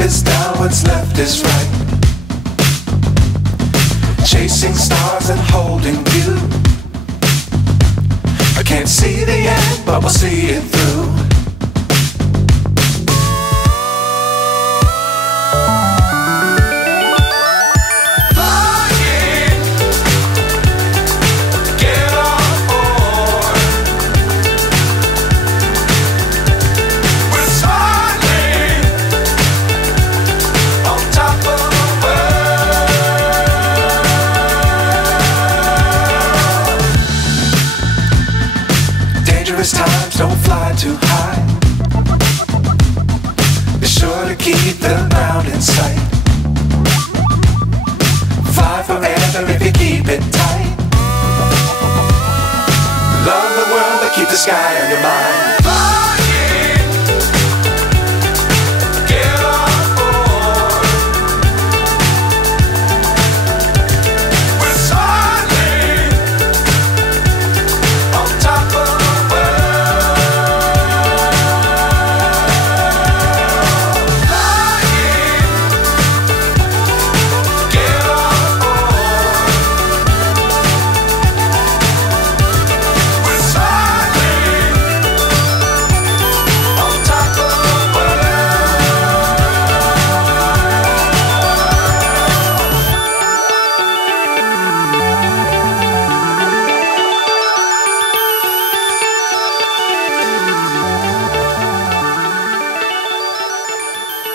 is down, what's left is right. Chasing stars and holding you. I can't see the end, but we'll see it through. Dangerous times, don't fly too high. Be sure to keep the ground in sight. Fly forever if you keep it tight. Love the world, but keep the sky